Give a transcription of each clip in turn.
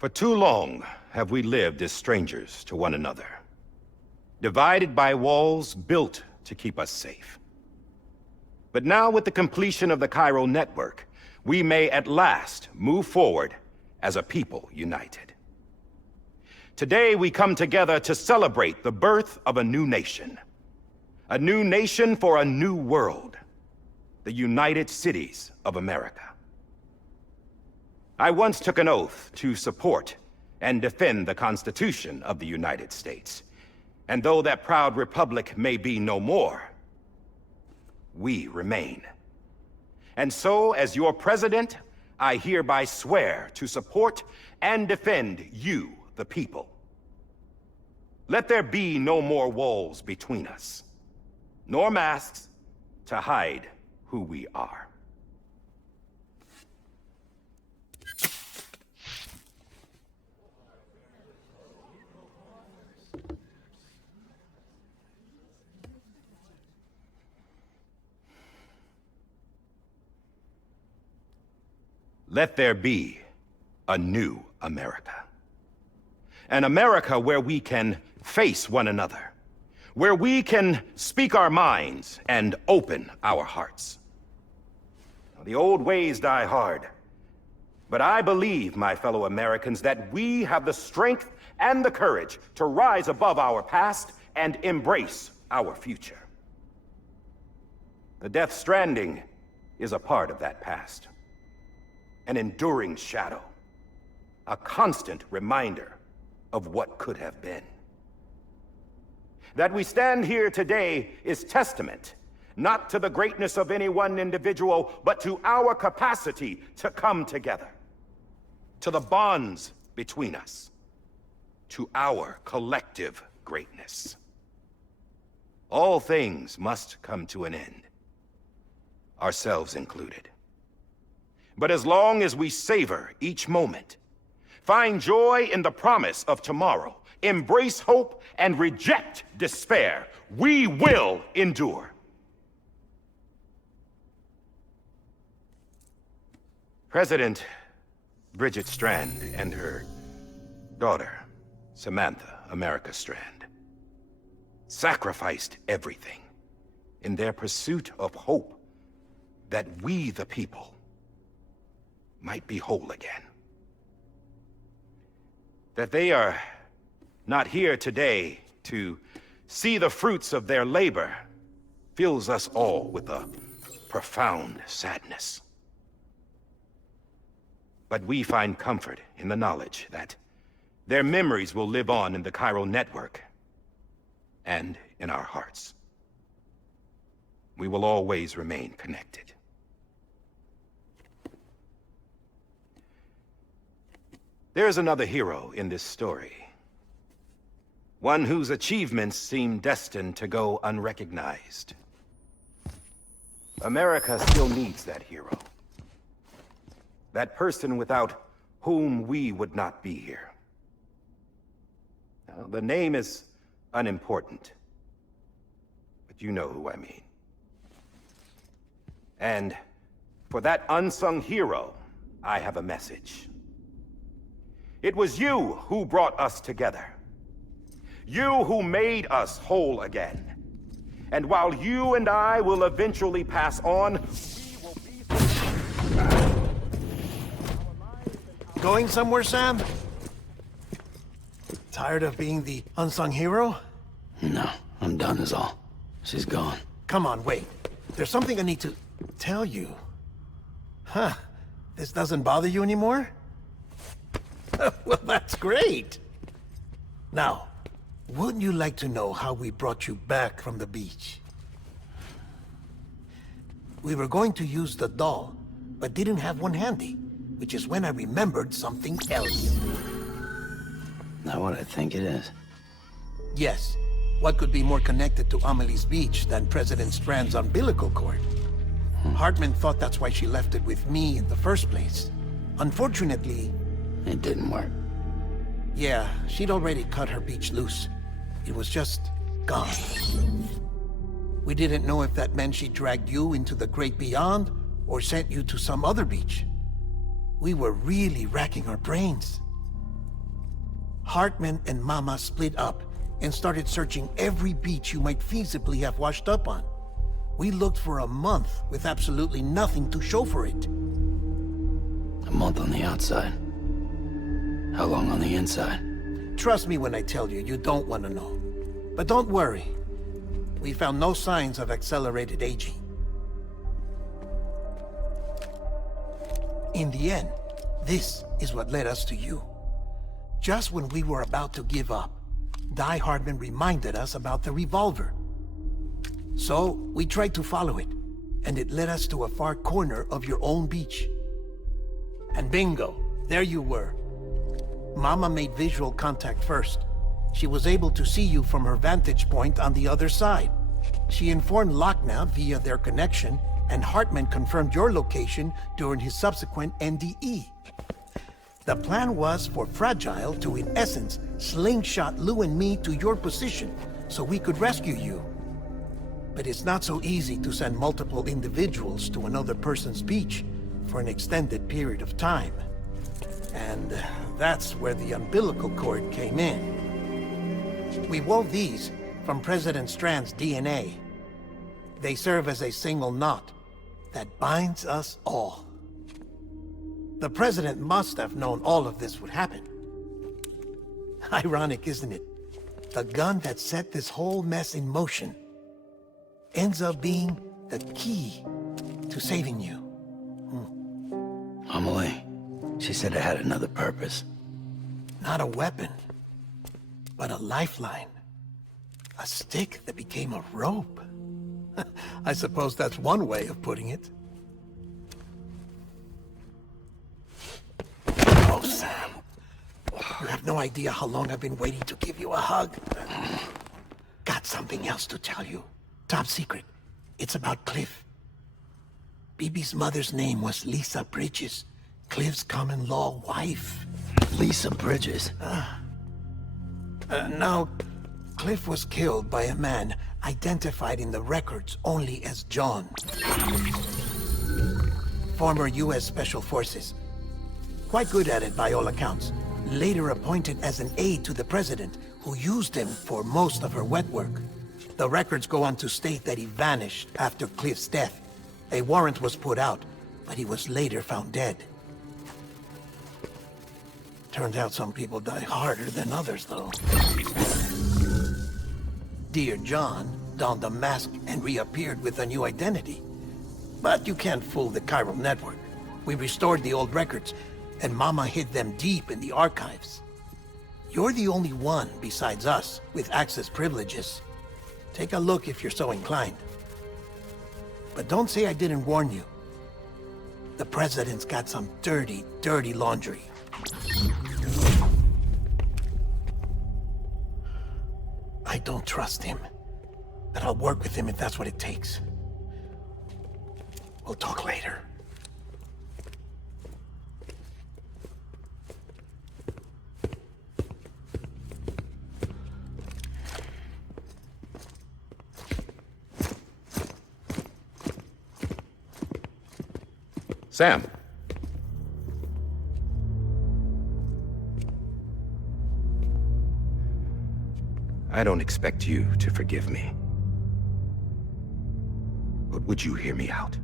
For too long have we lived as strangers to one another, divided by walls built to keep us safe. But now, with the completion of the Cairo network, we may at last move forward as a people united. Today, we come together to celebrate the birth of a new nation. A new nation for a new world. The United Cities of America. I once took an oath to support and defend the Constitution of the United States. And though that proud republic may be no more, we remain. And so, as your president, I hereby swear to support and defend you, the people. Let there be no more walls between us, nor masks to hide who we are. Let there be a new America. An America where we can face one another, where we can speak our minds and open our hearts. The old ways die hard, but I believe, my fellow Americans, that we have the strength and the courage to rise above our past and embrace our future. The Death Stranding is a part of that past. An enduring shadow, a constant reminder of what could have been. That we stand here today is testament, not to the greatness of any one individual, but to our capacity to come together, to the bonds between us, to our collective greatness. All things must come to an end, ourselves included. But as long as we savor each moment, find joy in the promise of tomorrow, embrace hope, and reject despair, we will endure. President Bridget Strand and her daughter, Samantha America Strand, sacrificed everything in their pursuit of hope that we, the people, might be whole again. That they are not here today to see the fruits of their labor fills us all with a profound sadness. But we find comfort in the knowledge that their memories will live on in the Cairo network and in our hearts. We will always remain connected. There's another hero in this story. One whose achievements seem destined to go unrecognized. America still needs that hero. That person without whom we would not be here. Now, the name is unimportant, but you know who I mean. And for that unsung hero, I have a message. It was you who brought us together. You who made us whole again. And while you and I will eventually pass on, we will be... Going somewhere, Sam? Tired of being the unsung hero? No, I'm done is all. She's gone. Come on, wait. There's something I need to tell you. Huh. This doesn't bother you anymore? Well, that's great. Now, wouldn't you like to know how we brought you back from the beach? We were going to use the doll, but didn't have one handy, which is when I remembered something else. Not what I think it is. Yes. What could be more connected to Amelie's beach than President Strand's umbilical cord? Hartman thought that's why she left it with me in the first place. Unfortunately... It didn't work. Yeah, she'd already cut her beach loose. It was just gone. We didn't know if that meant she dragged you into the great beyond, or sent you to some other beach. We were really racking our brains. Hartman and Mama split up and started searching every beach you might feasibly have washed up on. We looked for a month with absolutely nothing to show for it. A month on the outside. How long on the inside? Trust me when I tell you, you don't want to know. But don't worry. We found no signs of accelerated aging. In the end, this is what led us to you. Just when we were about to give up, Die Hardman reminded us about the revolver. So, we tried to follow it, and it led us to a far corner of your own beach. And bingo, there you were. Mama made visual contact first. She was able to see you from her vantage point on the other side. She informed Locknaw via their connection, and Hartman confirmed your location during his subsequent NDE. The plan was for Fragile to, in essence, slingshot Lou and me to your position so we could rescue you. But it's not so easy to send multiple individuals to another person's beach for an extended period of time. And that's where the umbilical cord came in. We wove these from President Strand's DNA. They serve as a single knot that binds us all. The President must have known all of this would happen. Ironic, isn't it? The gun that set this whole mess in motion ends up being the key to saving you. Amelie, she said it had another purpose. Not a weapon, but a lifeline. A stick that became a rope. I suppose that's one way of putting it. Oh, Sam. You have no idea how long I've been waiting to give you a hug. Got something else to tell you. Top secret. It's about Cliff. BB's mother's name was Lisa Bridges, Cliff's common-law wife. Lisa Bridges? No, Cliff was killed by a man identified in the records only as John. Former U.S. Special Forces. Quite good at it by all accounts. Later appointed as an aide to the president, who used him for most of her wet work. The records go on to state that he vanished after Cliff's death. A warrant was put out, but he was later found dead. Turns out some people die harder than others, though. Dear John donned a mask and reappeared with a new identity. But you can't fool the chiral network. We restored the old records, and Mama hid them deep in the archives. You're the only one, besides us, with access privileges. Take a look if you're so inclined. But don't say I didn't warn you. The president's got some dirty, dirty laundry. I don't trust him, but I'll work with him if that's what it takes. We'll talk later. Sam. I don't expect you to forgive me. But would you hear me out?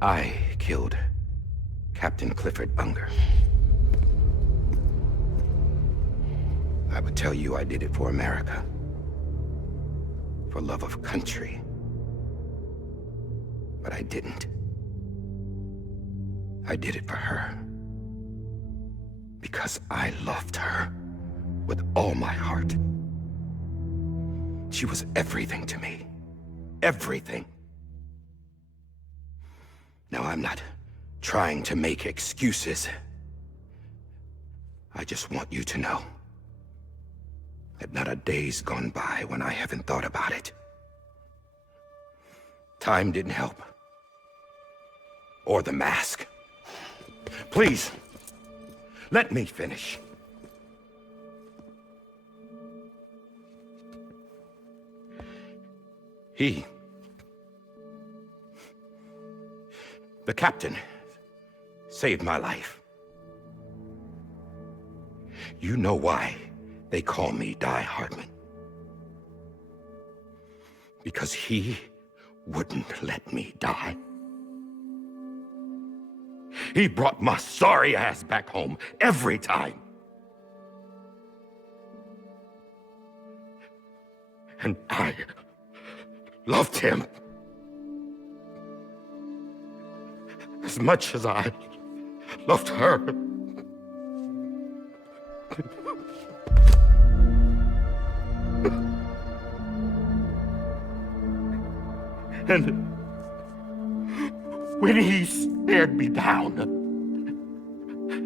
I killed Captain Clifford Unger. I would tell you I did it for America. For love of country. But I didn't. I did it for her. Because I loved her with all my heart. She was everything to me. Everything. Now, I'm not trying to make excuses. I just want you to know that not a day's gone by when I haven't thought about it. Time didn't help. Or the mask. Please, let me finish. The captain saved my life. You know why they call me Die Hardman? Because he wouldn't let me die. He brought my sorry ass back home every time. And I loved him as much as I loved her. And when he stared me down,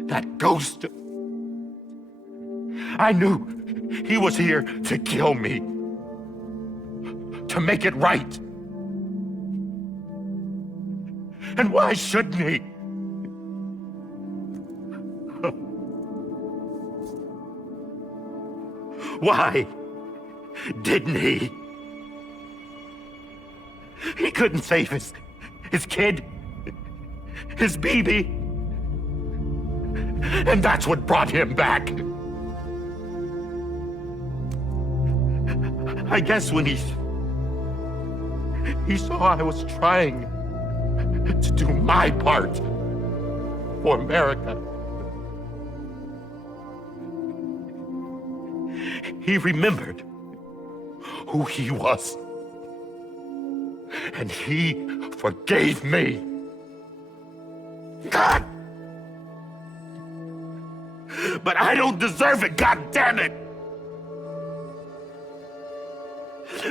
that ghost, I knew he was here to kill me, to make it right. And why shouldn't he? Why didn't he? He couldn't save his kid, his baby. And that's what brought him back. I guess when he saw I was trying to do my part for America, he remembered who he was. And he forgave me. God! But I don't deserve it, God damn it!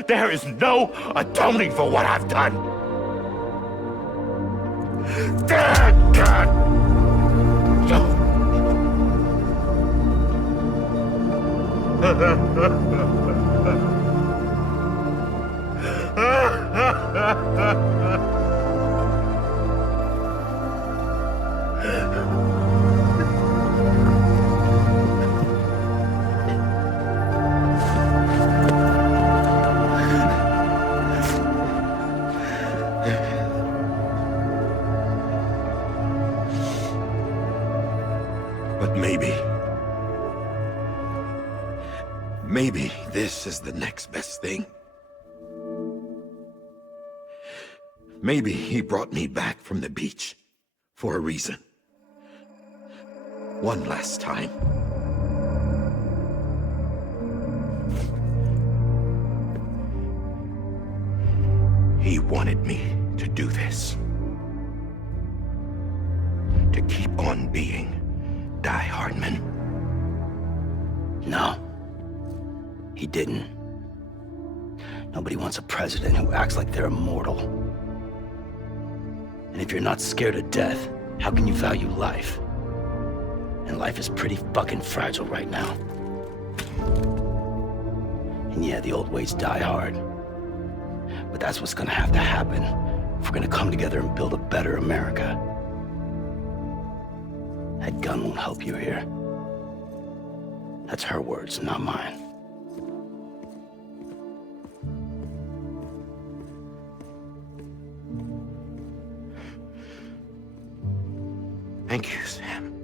There is no atoning for what I've done. God! But maybe this is the next best thing. Maybe he brought me back from the beach for a reason. One last time. He wanted me to do this. To keep on being Die Hardman. No, he didn't. Nobody wants a president who acts like they're immortal. And if you're not scared of death, how can you value life? And life is pretty fucking fragile right now. And yeah, the old ways die hard. But that's what's gonna have to happen if we're gonna come together and build a better America. That gun won't help you here. That's her words, not mine. Thank you, Sam.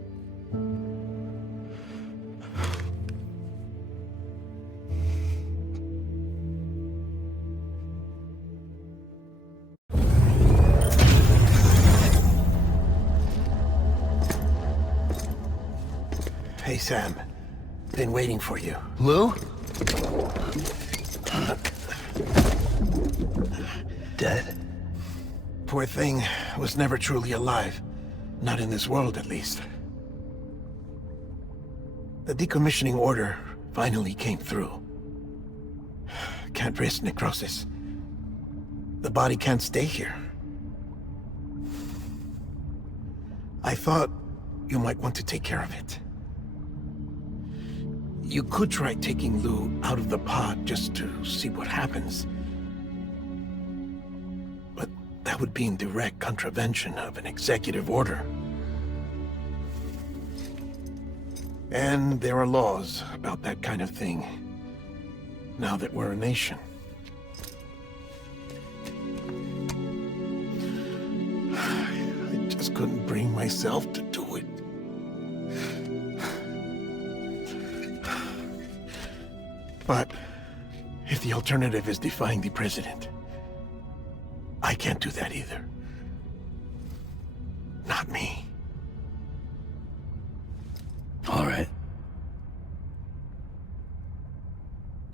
Hey, Sam. Been waiting for you. Lou? Dead? Poor thing was never truly alive. Not in this world, at least. The decommissioning order finally came through. Can't risk necrosis. The body can't stay here. I thought you might want to take care of it. You could try taking Lou out of the pod just to see what happens. But that would be in direct contravention of an executive order. And there are laws about that kind of thing, now that we're a nation. I just couldn't bring myself to do it. But if the alternative is defying the president, I can't do that either. Not me. All right.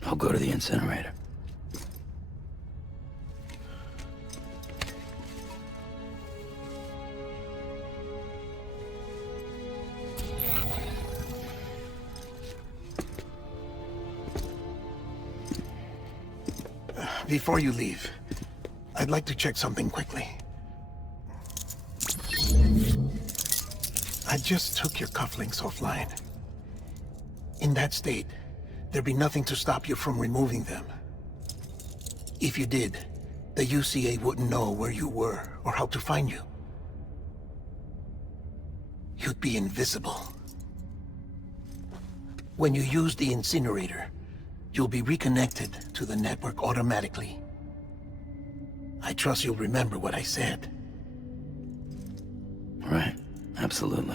I'll go to the incinerator. Before you leave, I'd like to check something quickly. I just took your cufflinks offline. In that state, there'd be nothing to stop you from removing them. If you did, the UCA wouldn't know where you were or how to find you. You'd be invisible. When you use the incinerator, you'll be reconnected to the network automatically. I trust you'll remember what I said. Right. Absolutely.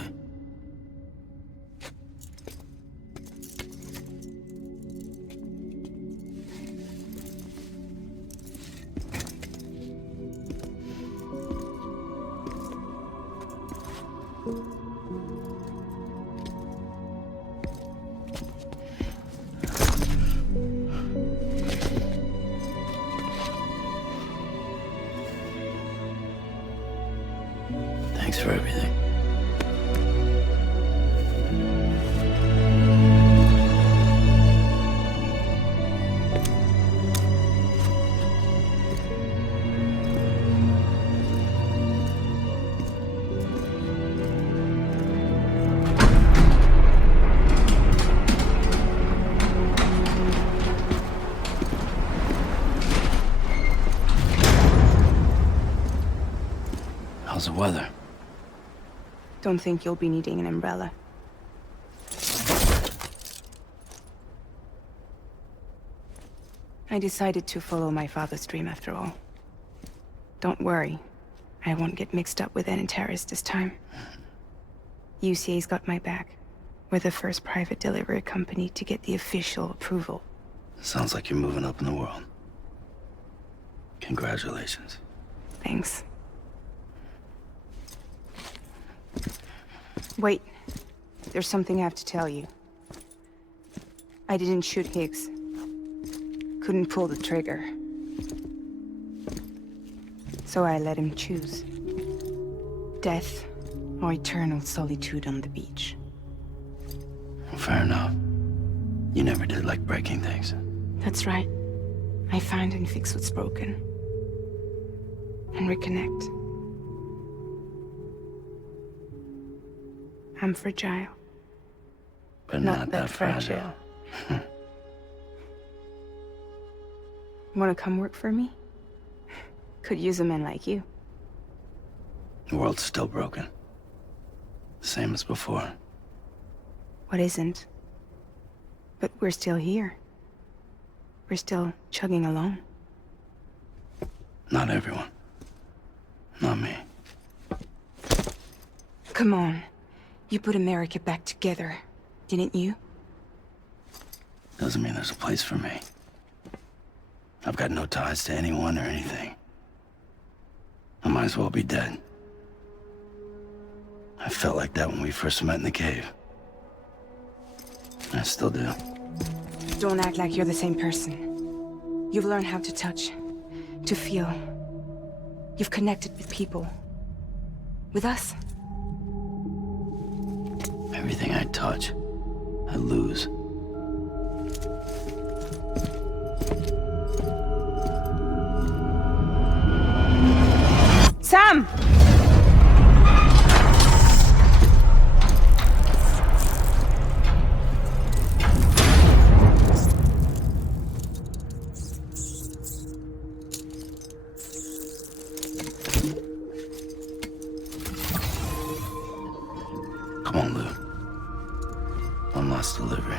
Thanks for everything. How's the weather? Don't think you'll be needing an umbrella. I decided to follow my father's dream after all. Don't worry. I won't get mixed up with any terrorists this time. UCA's got my back. We're the first private delivery company to get the official approval. Sounds like you're moving up in the world. Congratulations. Thanks. Wait. There's something I have to tell you. I didn't shoot Higgs. Couldn't pull the trigger. So I let him choose. Death or eternal solitude on the beach. Fair enough. You never did like breaking things. That's right. I find and fix what's broken. And reconnect. I'm fragile. But not that fragile. Wanna come work for me? Could use a man like you. The world's still broken. Same as before. What isn't? But we're still here. We're still chugging along. Not everyone. Not me. Come on. You put America back together, didn't you? Doesn't mean there's a place for me. I've got no ties to anyone or anything. I might as well be dead. I felt like that when we first met in the cave. I still do. Don't act like you're the same person. You've learned how to touch, to feel. You've connected with people. With us. Everything I touch, I lose. Sam! Come on, Lou. One last delivery.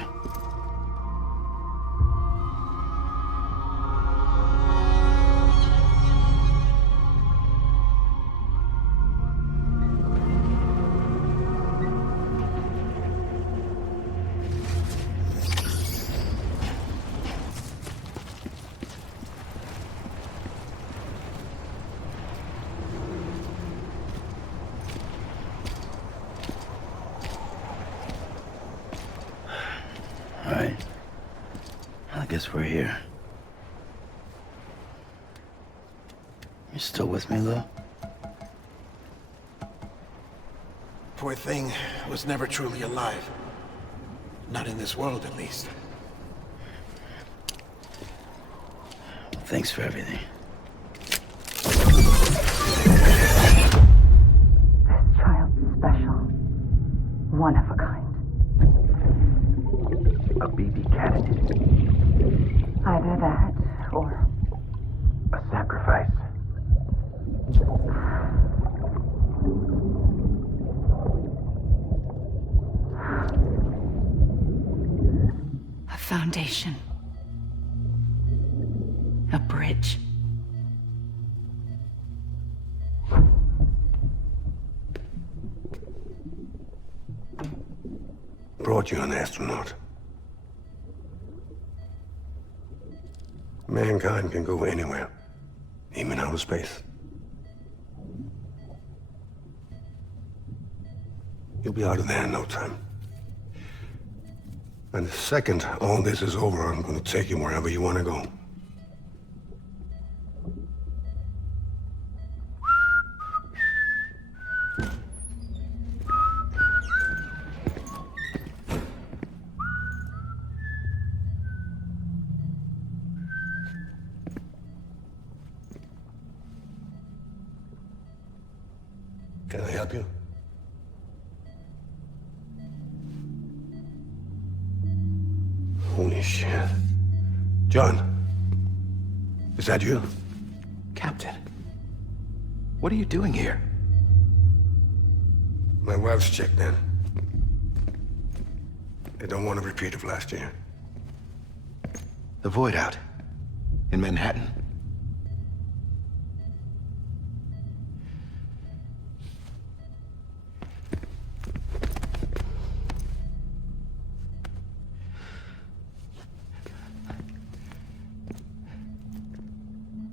guess we're here. You still with me, Lou? Poor thing was never truly alive. Not in this world, at least. Thanks for everything. Child's special. One of a kind. A BB candidate. Either that, or A sacrifice. a foundation. A bridge. Brought you an astronaut. Mankind can go anywhere, even outer space. You'll be out of there in no time. And the second all this is over, I'm gonna take you wherever you wanna go. Can I help you? Holy shit. John, is that you? Captain, what are you doing here? My wife's checked in. They don't want a repeat of last year. The Void out. In Manhattan.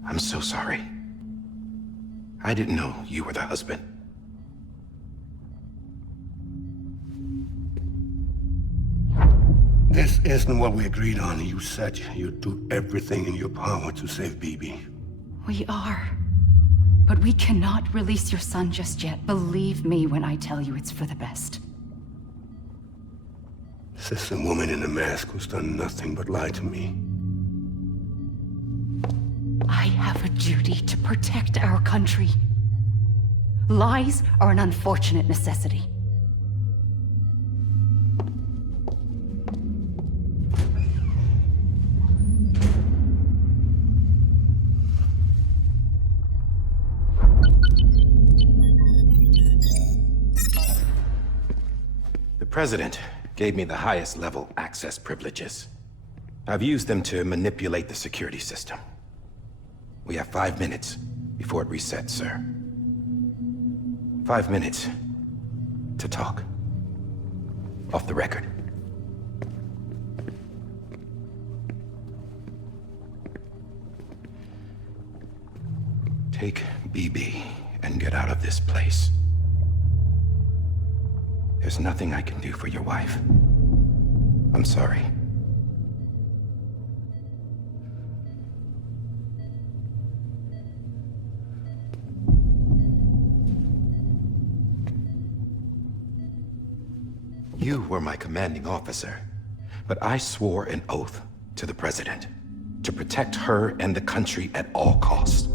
I'm so sorry. I didn't know you were the husband. This isn't what we agreed on. You said you'd do everything in your power to save BB. We are. But we cannot release your son just yet. Believe me when I tell you it's for the best. This is a woman in a mask who's done nothing but lie to me. I have a duty to protect our country. Lies are an unfortunate necessity. The President gave me the highest level access privileges. I've used them to manipulate the security system. We have 5 minutes before it resets, sir. 5 minutes to talk. Off the record. Take BB and get out of this place. There's nothing I can do for your wife. I'm sorry. You were my commanding officer, but I swore an oath to the President to protect her and the country at all costs.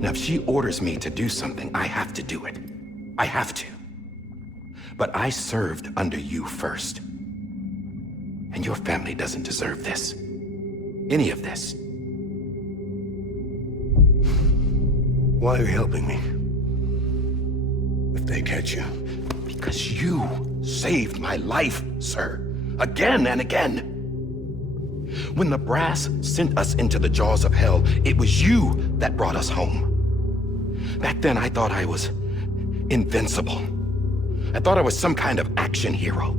Now, if she orders me to do something, I have to do it. I have to. But I served under you first. And your family doesn't deserve this. Any of this. Why are you helping me? If they catch you. Because you saved my life, sir. Again and again. When the brass sent us into the jaws of hell, it was you that brought us home. Back then, I thought I was invincible. I thought I was some kind of action hero.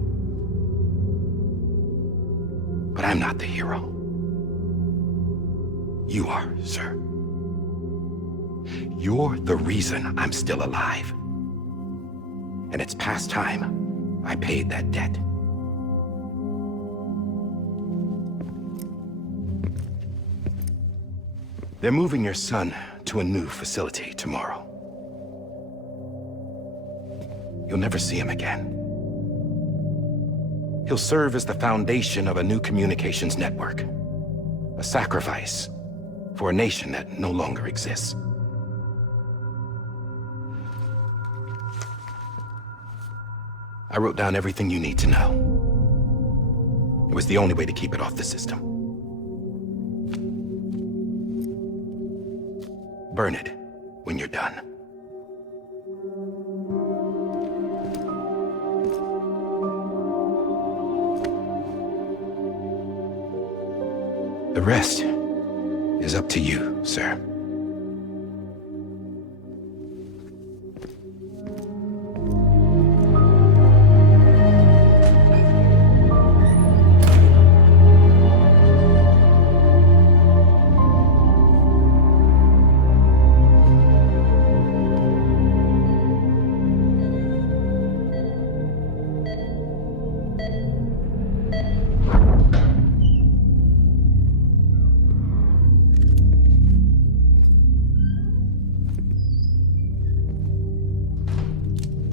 But I'm not the hero. You are, sir. You're the reason I'm still alive. And it's past time I paid that debt. They're moving your son to a new facility tomorrow. You'll never see him again. He'll serve as the foundation of a new communications network. A sacrifice for a nation that no longer exists. I wrote down everything you need to know. It was the only way to keep it off the system. Burn it when you're done. The rest is up to you, sir.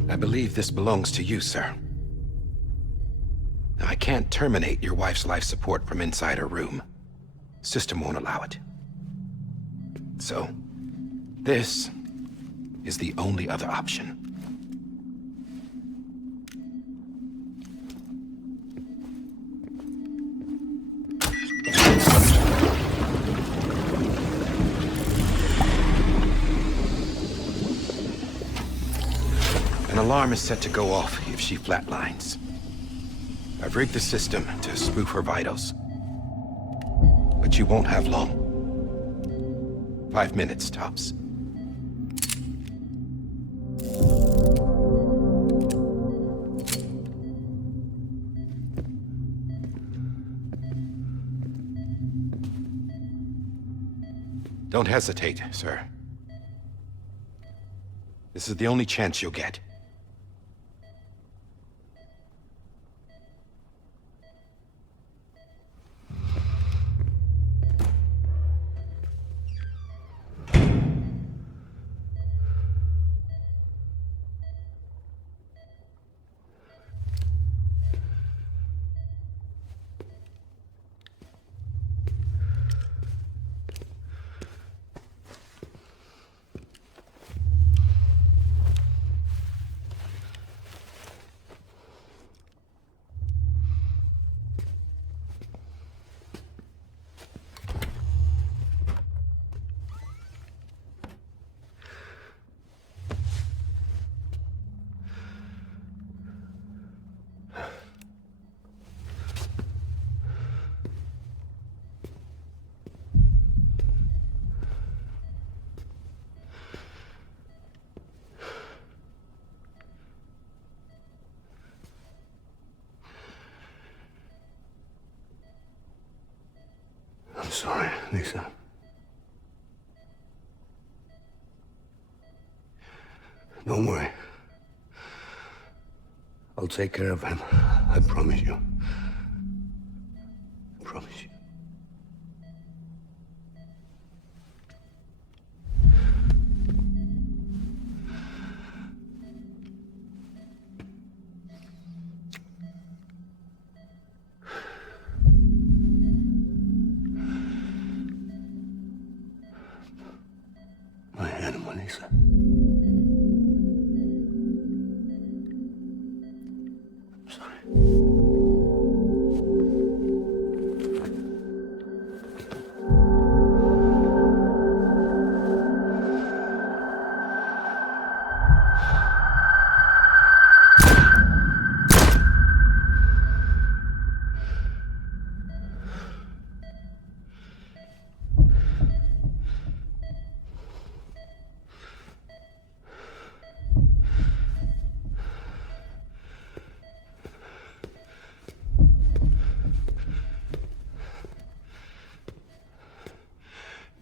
I believe this belongs to you, sir. Now, I can't terminate your wife's life support from inside her room. System won't allow it. So, this is the only other option. An alarm is set to go off if she flatlines. I've rigged the system to spoof her vitals. But you won't have long. 5 minutes, tops. Don't hesitate, sir. This is the only chance you'll get. I'm sorry, Lisa. Don't worry. I'll take care of him. I promise you. I promise you. My animal, Lisa. I'm sorry.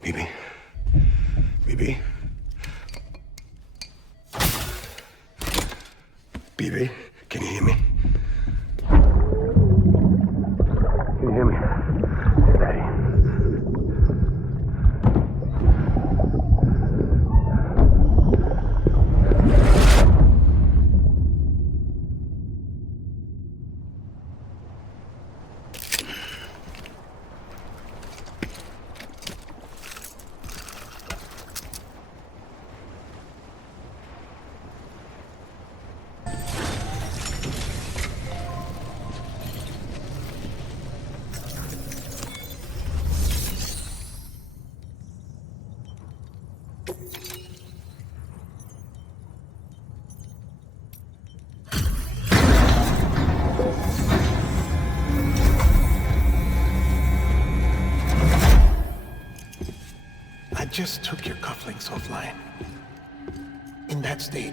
Bibi? Bibi? Bibi? Can you hear me? Can you hear me? Daddy. just took your cufflinks offline. In that state,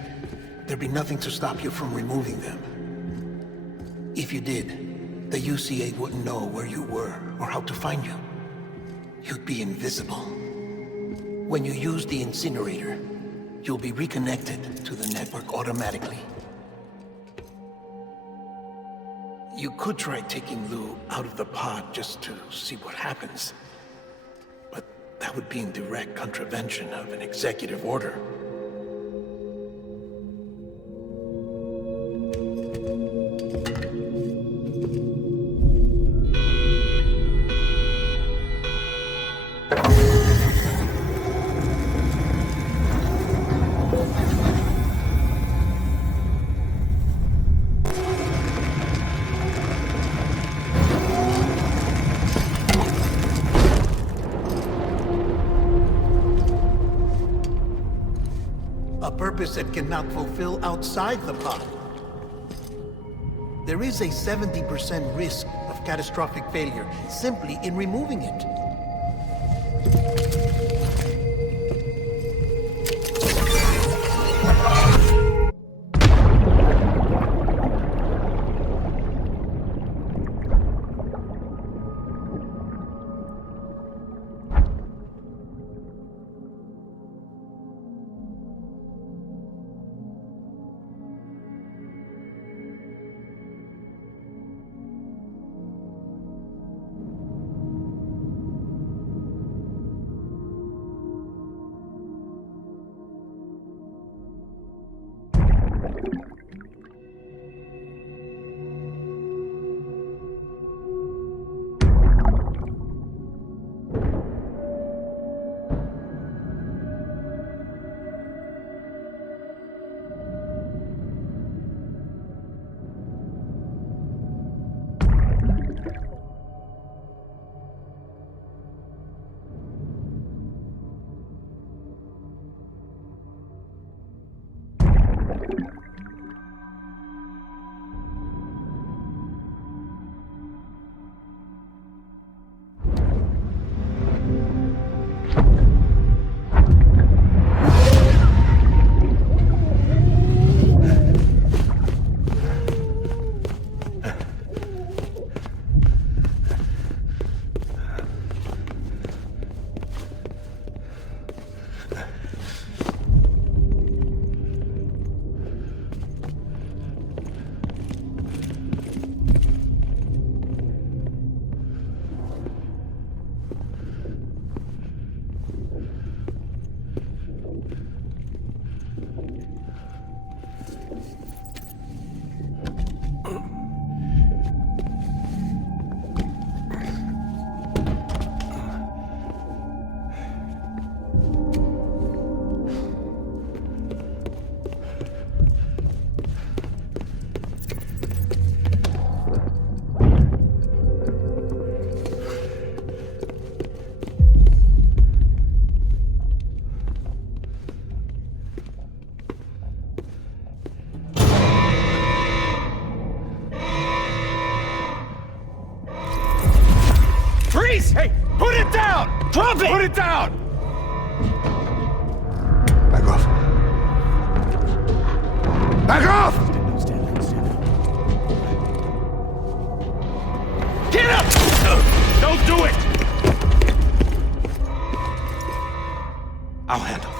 there'd be nothing to stop you from removing them. If you did, the UCA wouldn't know where you were or how to find you. You'd be invisible. When you use the incinerator, you'll be reconnected to the network automatically. You could try taking Lou out of the pod just to see what happens. But that would be in direct contravention of an executive order. That cannot fulfill outside the pod. There is a 70% risk of catastrophic failure simply in removing it. Hey, put it down! Drop it! Put it down! Back off. Back off! Get up! Don't do it! I'll handle this.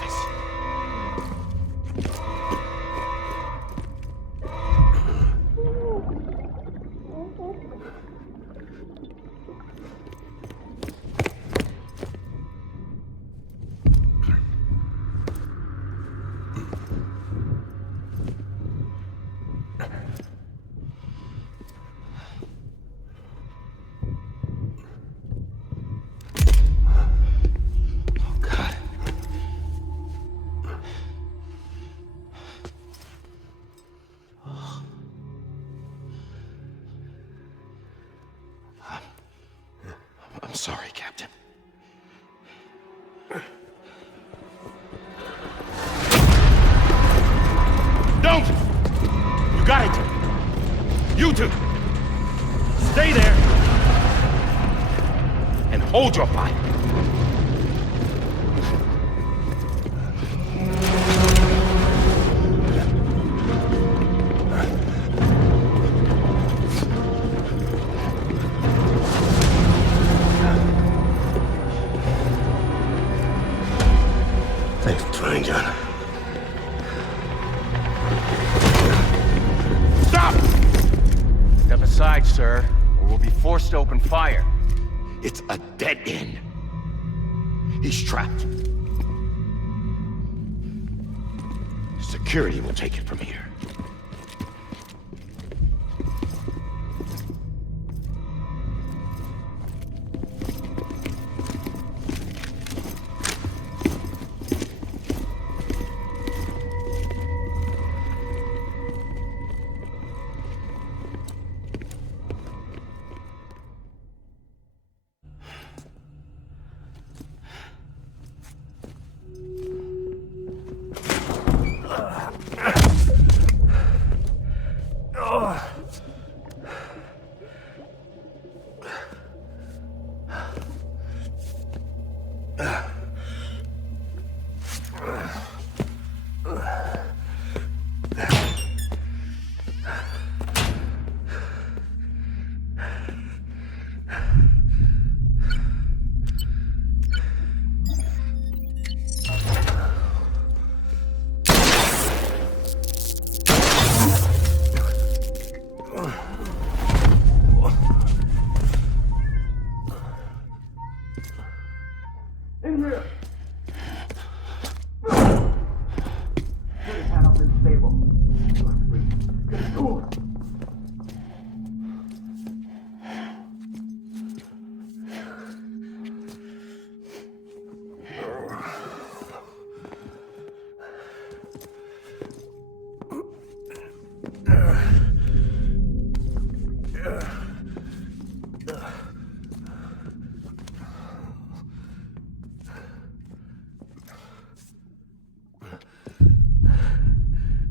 I'm sorry, Captain. Don't! You got it! You two! Stay there! And hold your fire! outside, sir, or we'll be forced to open fire. It's a dead end. He's trapped. Security will take it from here.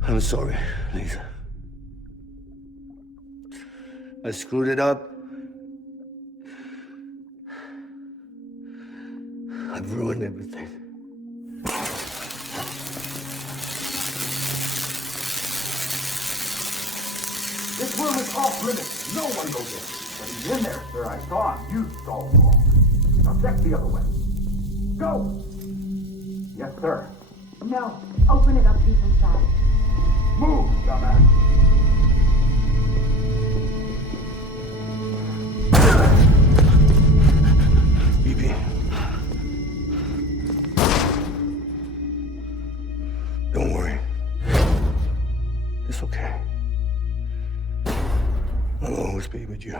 I'm sorry, Lisa. I screwed it up. I've ruined everything. This room is off limits. No one goes in. But he's in there, sir. I saw him. You saw him wrong. Now check the other way. Go! Yes, sir. No. Open it up deep inside. Move, dumbass. BB. Don't worry. It's okay. I'll always be with you.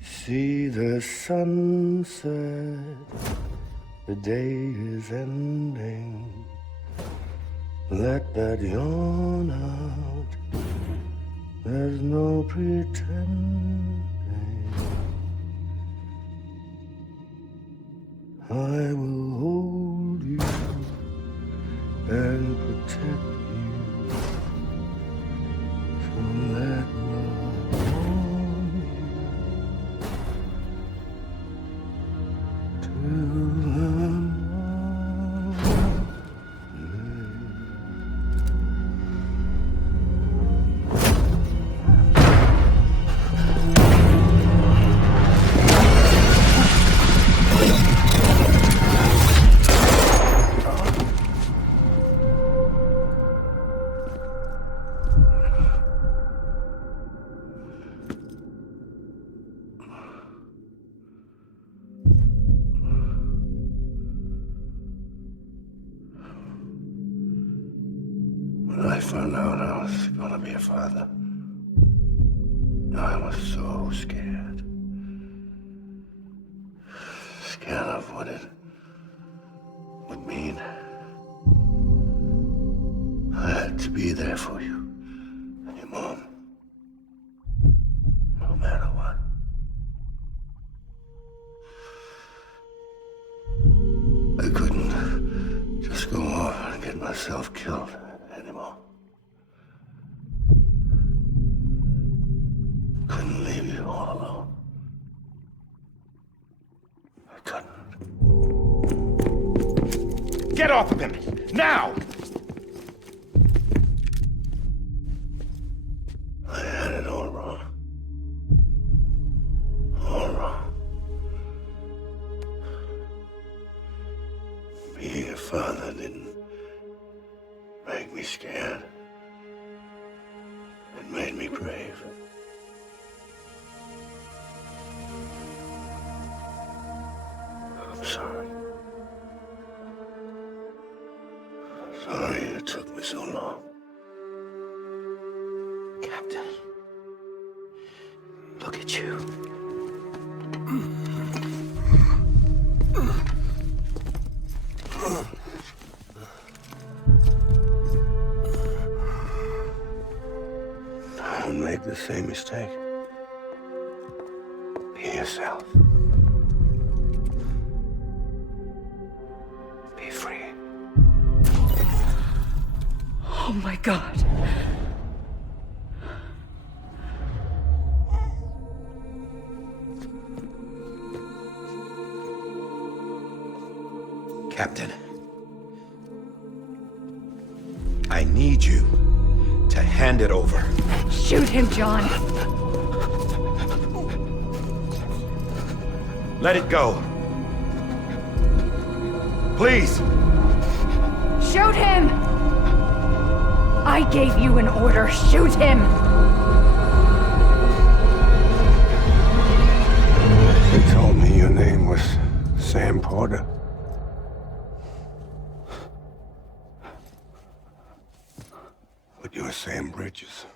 See the sunset. The day is ending. Let that yawn out. There's no pretending. I will hold you and protect you. So let love warm you till the When I found out I was gonna be a father, I was so scared. Scared of what it would mean. I had to be there for you and your mom, no matter what. I couldn't just go off and get myself killed anymore. Couldn't leave you all alone. I couldn't. Get off of him! Now! I had it all wrong. All wrong. Being a father didn't Make me scared. It made me brave. I'm sorry. Sorry it took me so long. Captain, look at you. Don't make the same mistake. Be yourself. Be free. Oh my God. Captain, I need you to hand it over. Shoot him, John. Let it go. Please. Shoot him! I gave you an order. Shoot him! You told me your name was Sam Porter. But you're Sam Bridges.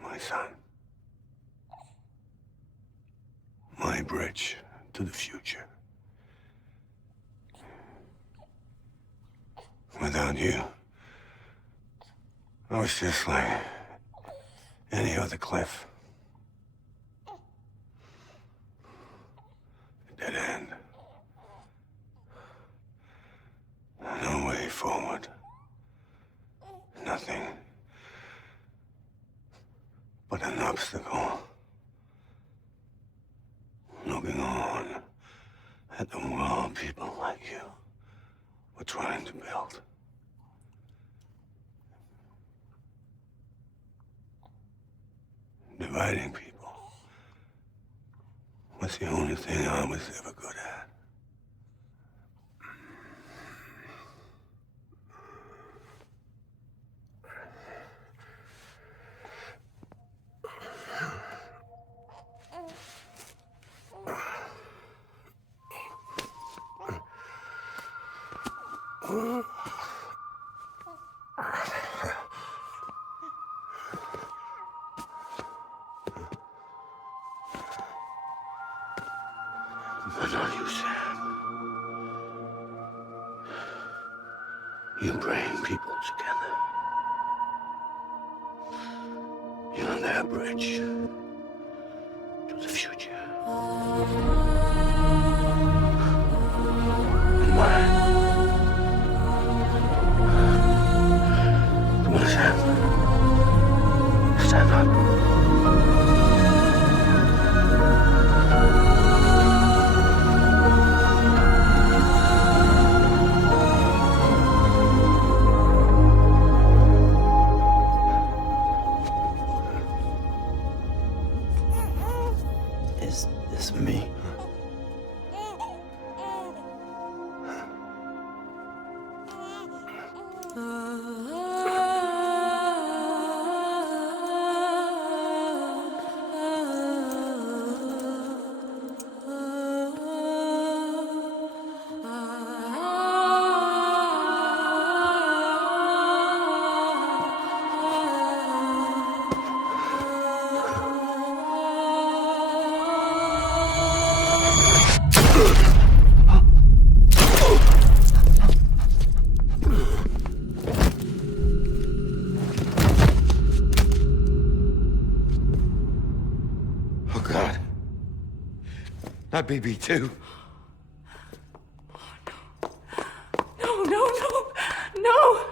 My son. My bridge to the future. Without you, I was just like any other Cliff. A dead end. No way forward. Nothing but an obstacle. Looking on at the world people like you were trying to build. Dividing people was the only thing I was ever good at. But not you, Sam. You bring people together. You're their bridge to the future. And mine. Come on, Sam. Stand up. Is this me? Oh, God. Not BB2. No, no, no, no!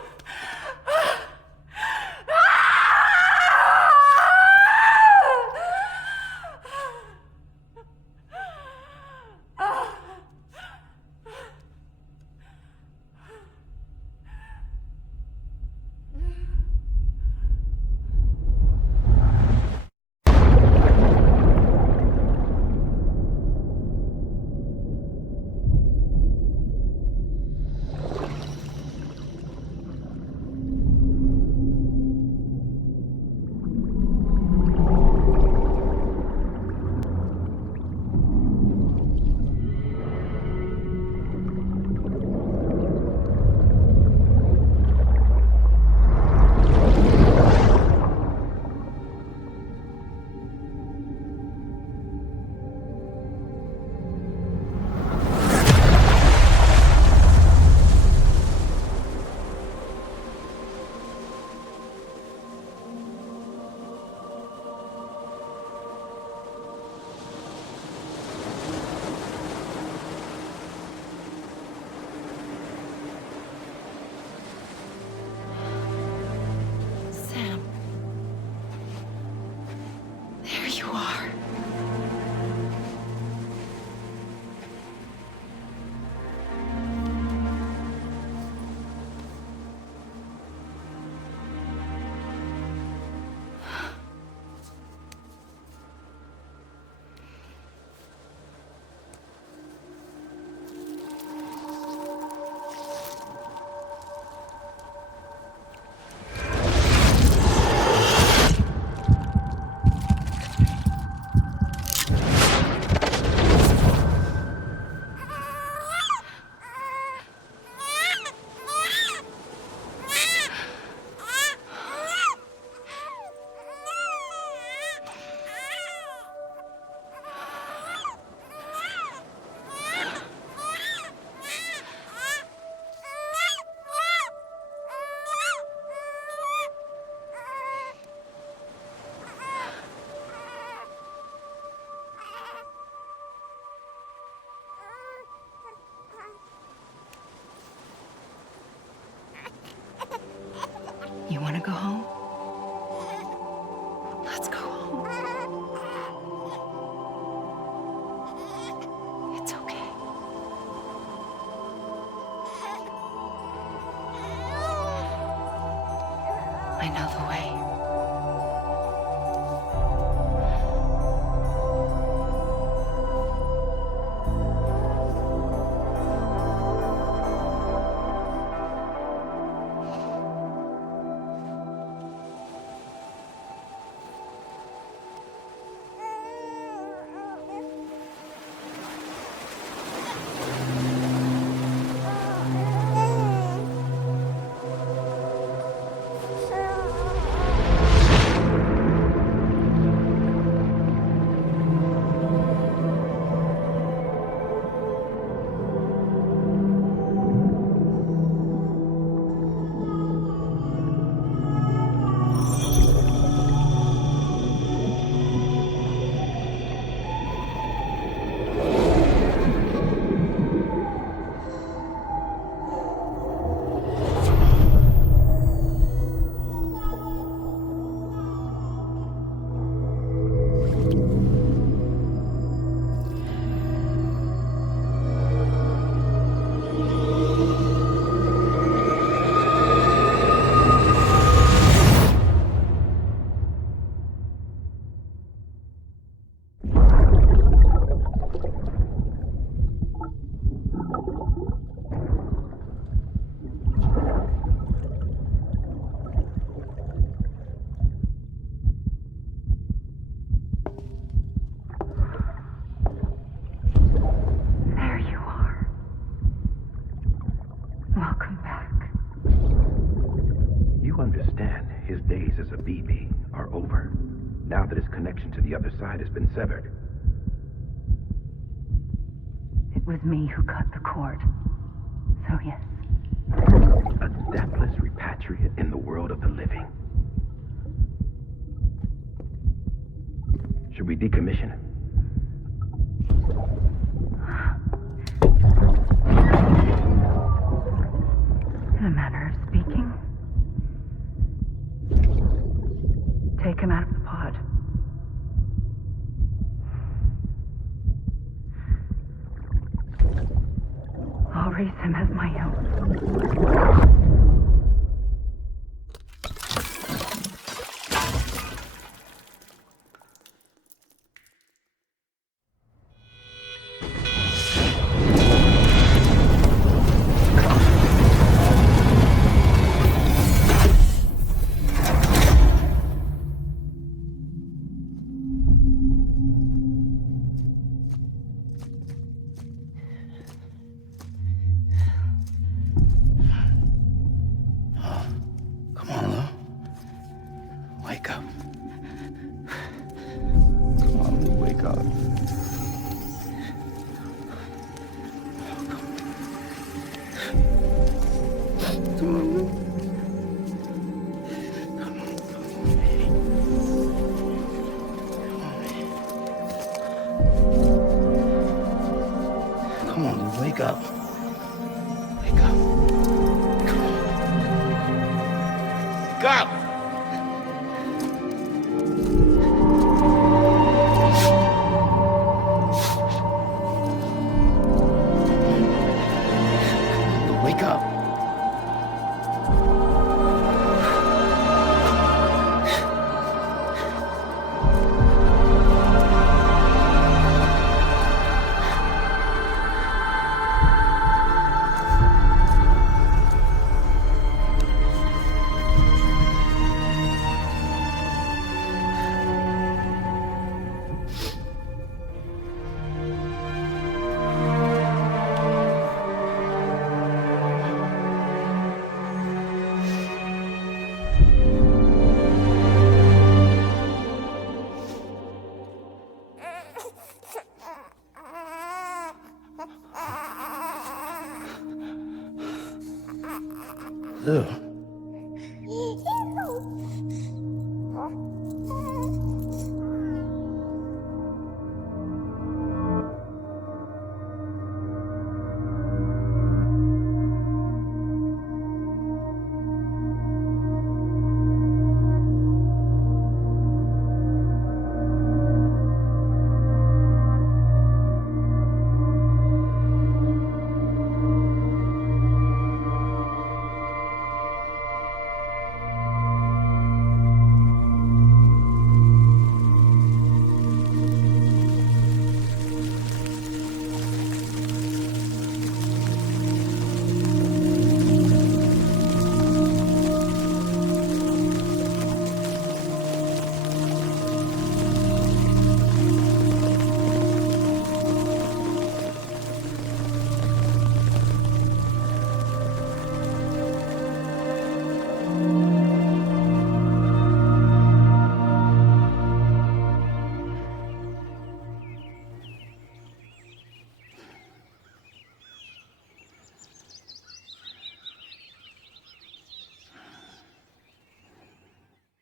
I know the way. His days as a BB are over, now that his connection to the other side has been severed. It was me who cut the cord. So yes. A deathless repatriate in the world of the living. Should we decommission him? In a manner of speaking. Take him out of the pod. I'll raise him as my own. Wake up. Come on, Lou, wake up. Come on, Lou. Come on, baby. Come on, Lou, wake up. Wake up. Come on. Wake up! Wake up. Lou.